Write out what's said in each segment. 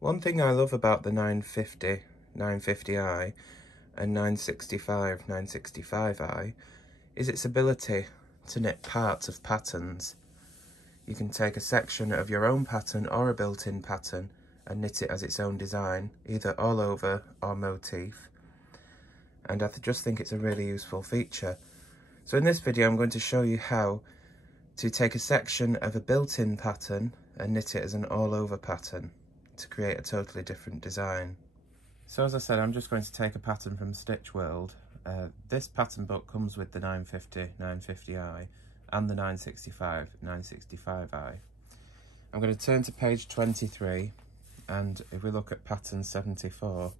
One thing I love about the 950, 950i and 965, 965i is its ability to knit parts of patterns. You can take a section of your own pattern or a built-in pattern and knit it as its own design, either all over or motif. And I just think it's a really useful feature. So in this video I'm going to show you how to take a section of a built-in pattern and knit it as an all-over pattern to create a totally different design. So as I said, I'm just going to take a pattern from Stitch World. This pattern book comes with the 950, 950i and the 965, 965i. I'm going to turn to page 23, and if we look at pattern 74,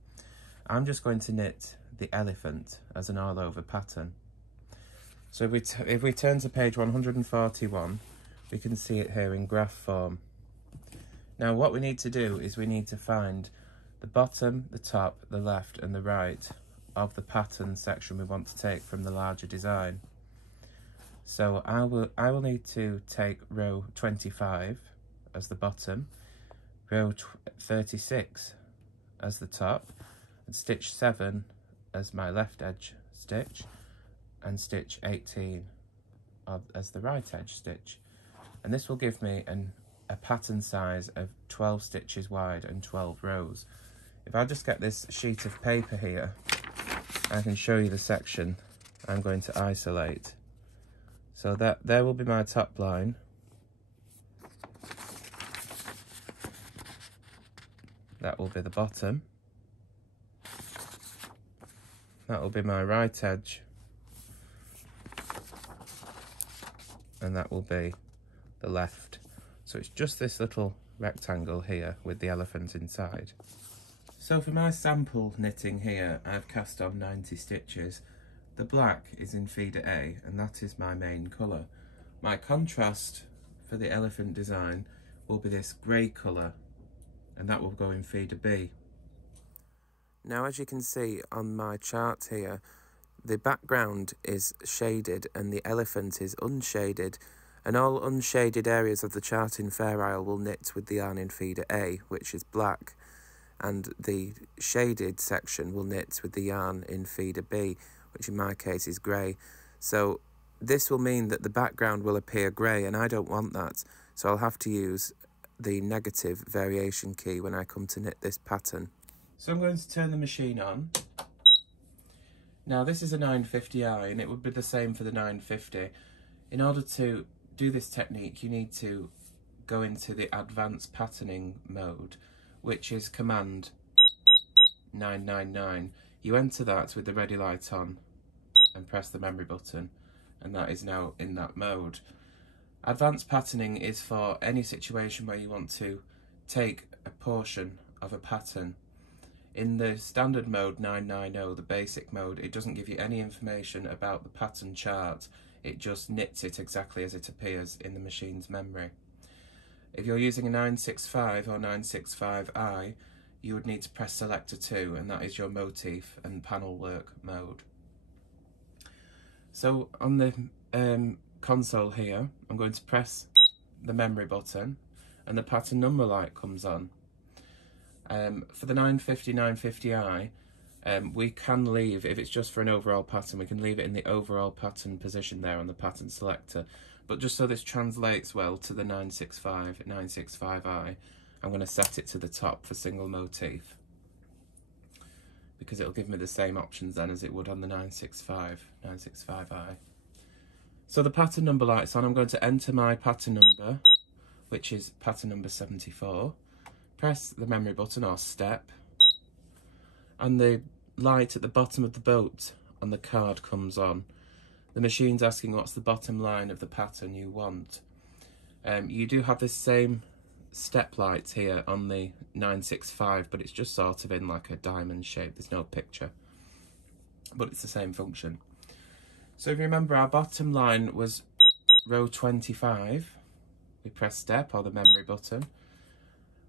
I'm just going to knit the elephant as an all-over pattern. So if we turn to page 141, we can see it here in graph form. Now what we need to do is we need to find the bottom, the top, the left and the right of the pattern section we want to take from the larger design. So I will need to take row 25 as the bottom, row 36 as the top, and stitch 7 as my left edge stitch, and stitch 18 as the right edge stitch. And this will give me a pattern size of 12 stitches wide and 12 rows. If I just get this sheet of paper here, I can show you the section I'm going to isolate. So that there will be my top line. That will be the bottom. That will be my right edge. And that will be the left. So it's just this little rectangle here with the elephant inside. So for my sample knitting here, I've cast on 90 stitches. The black is in feeder A, and that is my main colour. My contrast for the elephant design will be this grey colour, and that will go in feeder B. Now as you can see on my chart here, the background is shaded and the elephant is unshaded, and all unshaded areas of the chart in Fair Isle will knit with the yarn in feeder A, which is black, and the shaded section will knit with the yarn in feeder B, which in my case is grey. So this will mean that the background will appear grey, and I don't want that, so I'll have to use the negative variation key when I come to knit this pattern. So I'm going to turn the machine on. Now this is a 950i and it would be the same for the 950. In order to do this technique, you need to go into the advanced patterning mode, which is command 999. You enter that with the ready light on and press the memory button, and that is now in that mode. Advanced patterning is for any situation where you want to take a portion of a pattern. In the standard mode 990, the basic mode, it doesn't give you any information about the pattern chart, it just knits it exactly as it appears in the machine's memory. If you're using a 965 or 965i, you would need to press selector 2, and that is your motif and panel work mode. So on the console here, I'm going to press the memory button and the pattern number light comes on. For the 950, 950i, we can leave, if it's just for an overall pattern, we can leave it in the overall pattern position there on the pattern selector. But just so this translates well to the 965, 965i, I'm going to set it to the top for single motif, because it'll give me the same options then as it would on the 965, 965i. So the pattern number light's on. I'm going to enter my pattern number, which is pattern number 74. Press the memory button or step, and the light at the bottom of the boat on the card comes on. The machine's asking what's the bottom line of the pattern you want. You do have this same step light here on the 965, but it's just sort of in like a diamond shape. There's no picture, but it's the same function. So if you remember, our bottom line was row 25. We press step or the memory button.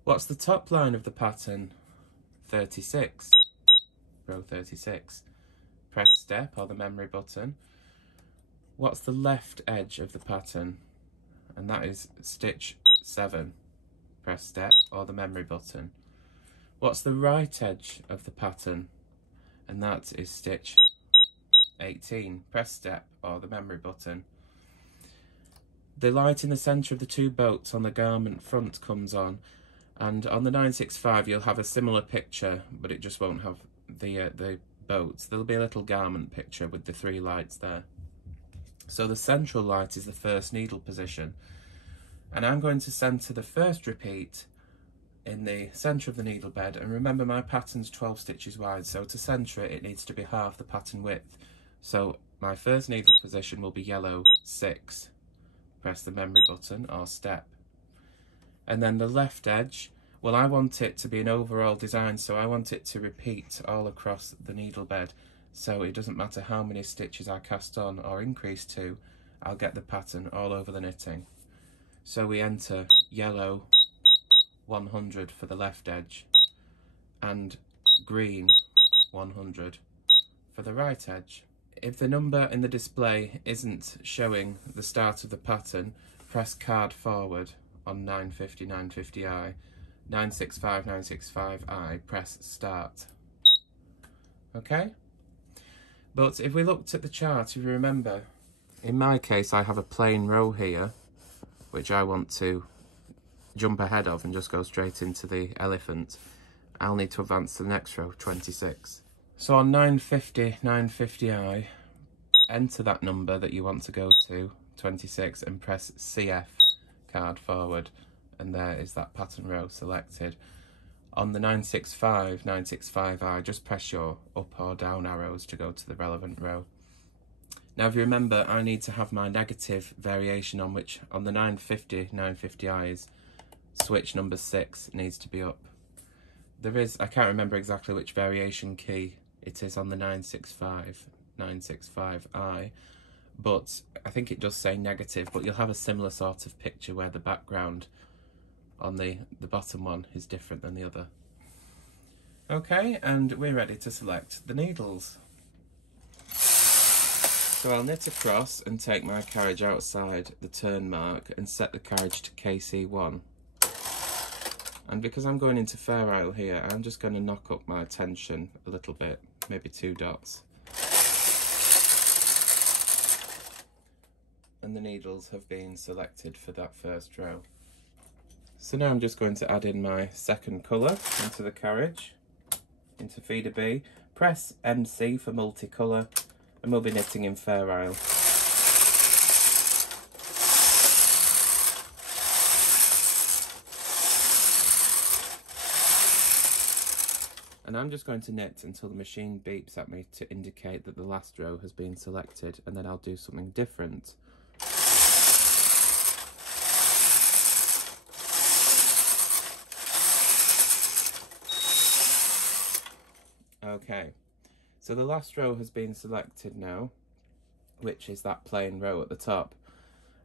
What's the top line of the pattern? 36, row 36. Press step or the memory button. What's the left edge of the pattern? And that is stitch 7. Press step or the memory button. What's the right edge of the pattern? And that is stitch 18. Press step or the memory button. The light in the centre of the two boats on the garment front comes on, and on the 965 you'll have a similar picture, but it just won't have the boats. There'll be a little garment picture with the three lights there. So the central light is the first needle position, and I'm going to centre the first repeat in the centre of the needle bed. And remember, my pattern's 12 stitches wide, so to centre it, it needs to be half the pattern width. So my first needle position will be yellow 6. Press the memory button or step. And then the left edge, well, I want it to be an overall design, so I want it to repeat all across the needle bed. So it doesn't matter how many stitches I cast on or increase to, I'll get the pattern all over the knitting. So we enter yellow 100 for the left edge and green 100 for the right edge. If the number in the display isn't showing the start of the pattern, press card forward on 950, 950i, 965, 965i, press start. Okay? But if we looked at the chart, if you remember, in my case I have a plain row here, which I want to jump ahead of and just go straight into the elephant. I'll need to advance to the next row, 26. So on 950, 950i, enter that number that you want to go to, 26, and press CF, card forward, and there is that pattern row selected. On the 965, 965i, just press your up or down arrows to go to the relevant row. Now if you remember, I need to have my negative variation on, which on the 950, 950i's, switch number 6 needs to be up. There is, I can't remember exactly which variation key it is on the 965, 965i, but I think it does say negative, but you'll have a similar sort of picture where the background on the bottom one is different than the other. Okay, and we're ready to select the needles. So I'll knit across and take my carriage outside the turn mark and set the carriage to KC1. And because I'm going into Fair Isle here, I'm just going to knock up my tension a little bit, maybe 2 dots. And the needles have been selected for that first row. So now I'm just going to add in my second colour into the carriage, into feeder B, press MC for multicolour, and we'll be knitting in Fair Isle. And I'm just going to knit until the machine beeps at me to indicate that the last row has been selected, and then I'll do something different. Okay, so the last row has been selected now, which is that plain row at the top.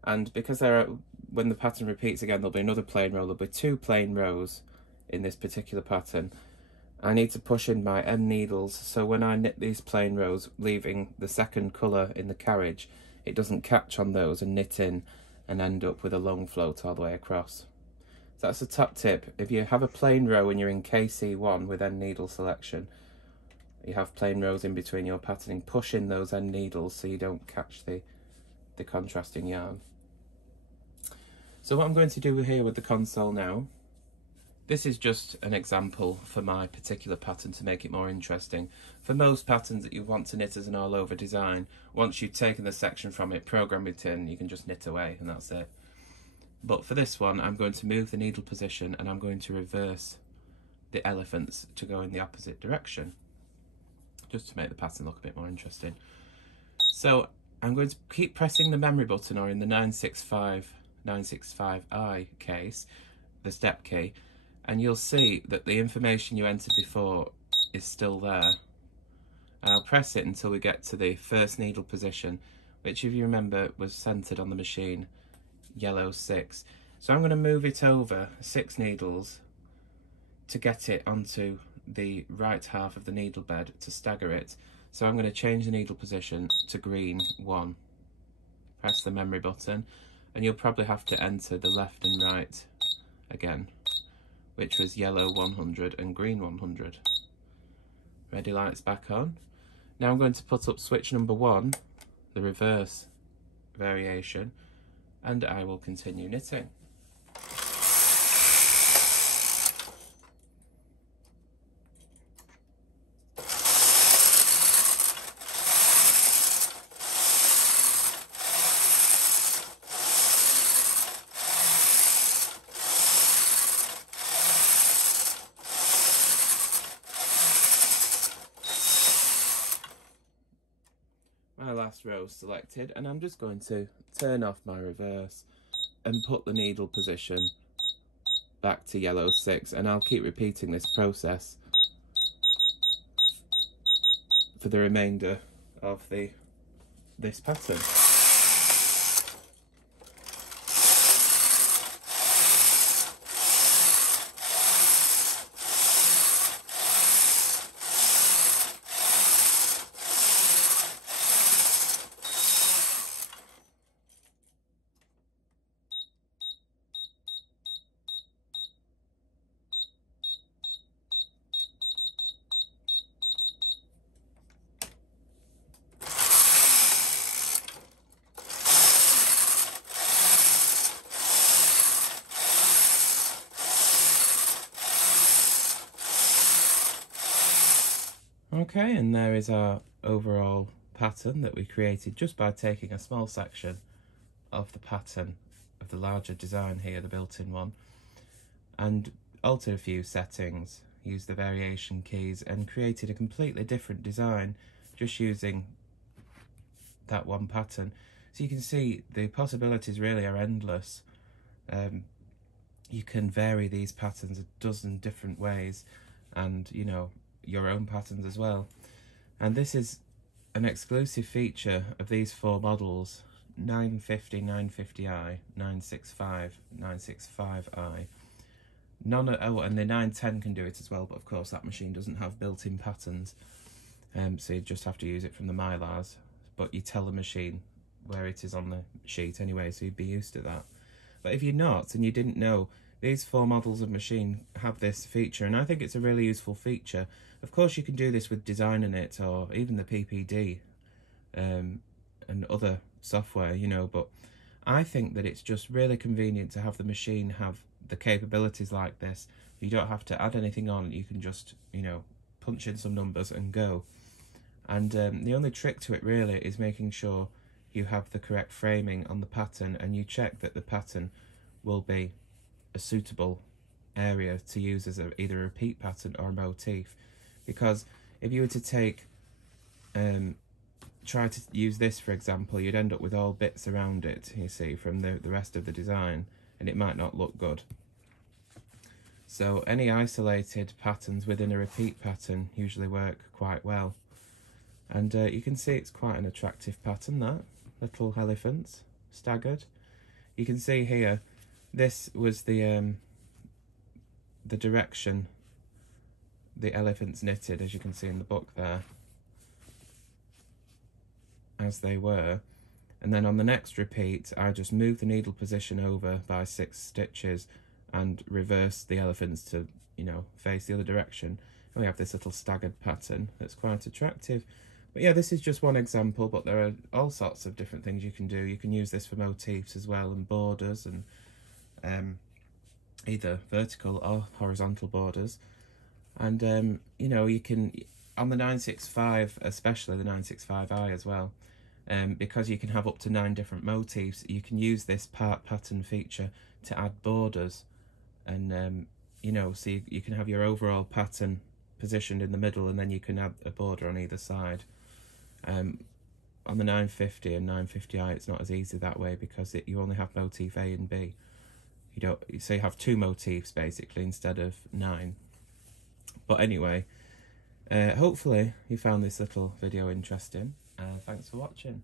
And because when the pattern repeats again, there'll be another plain row, there'll be 2 plain rows in this particular pattern. I need to push in my end needles, so when I knit these plain rows, leaving the second colour in the carriage, it doesn't catch on those and knit in and end up with a long float all the way across. So that's a top tip. If you have a plain row and you're in KC1 with end needle selection, you have plain rows in between your patterning, push in those end needles so you don't catch the contrasting yarn. So what I'm going to do here with the console now, this is just an example for my particular pattern to make it more interesting. For most patterns that you want to knit as an all-over design, once you've taken the section from it, program it in, you can just knit away and that's it. But for this one, I'm going to move the needle position and I'm going to reverse the elephants to go in the opposite direction, just to make the pattern look a bit more interesting. So I'm going to keep pressing the memory button, or in the 965, 965i case, the step key, and you'll see that the information you entered before is still there. And I'll press it until we get to the first needle position, which if you remember was centered on the machine, yellow 6. So I'm going to move it over 6 needles to get it onto the right half of the needle bed to stagger it. So I'm going to change the needle position to green 1. Press the memory button, and you'll probably have to enter the left and right again. which was yellow 100 and green 100. Ready, lights back on. Now I'm going to put up switch number 1, the reverse variation, and I will continue knitting. My last row selected, and I'm just going to turn off my reverse and put the needle position back to yellow 6, and I'll keep repeating this process for the remainder of this pattern. Okay, and there is our overall pattern that we created just by taking a small section of the pattern of the larger design here, the built-in one, and altered a few settings, used the variation keys, and created a completely different design just using that one pattern. So you can see the possibilities really are endless. You can vary these patterns a dozen different ways, and you know, your own patterns as well. And this is an exclusive feature of these 4 models: 950, 950i, 965, 965i. Oh, and the 910 can do it as well, but of course that machine doesn't have built-in patterns, so you just have to use it from the Mylars. But you tell the machine where it is on the sheet anyway, so you'd be used to that. But if you're not, and you didn't know, these 4 models of machine have this feature, and I think it's a really useful feature. Of course, you can do this with Designing It or even the PPD and other software, you know, but I think that it's just really convenient to have the machine have the capabilities like this. You don't have to add anything on, you can just, you know, punch in some numbers and go. And the only trick to it really is making sure you have the correct framing on the pattern, and you check that the pattern will be a suitable area to use as either a repeat pattern or a motif. Because if you were to take try to use this, for example, you'd end up with all bits around it, you see, from the rest of the design, and it might not look good. So any isolated patterns within a repeat pattern usually work quite well. And you can see it's quite an attractive pattern, that little elephants staggered. You can see here, this was the direction the elephants knitted, as you can see in the book there, as they were. And then on the next repeat, I just moved the needle position over by 6 stitches and reversed the elephants to, you know, face the other direction. And we have this little staggered pattern that's quite attractive. But yeah, this is just one example, but there are all sorts of different things you can do. You can use this for motifs as well, and borders, and either vertical or horizontal borders. And you know, you can, on the 965, especially the 965i as well, because you can have up to 9 different motifs, you can use this part pattern feature to add borders. And you know, so you can have your overall pattern positioned in the middle, and then you can add a border on either side. On the 950 and 950i, it's not as easy that way, because you only have motif A and B. You don't, so you have 2 motifs basically instead of 9. But anyway, hopefully you found this little video interesting. Thanks for watching.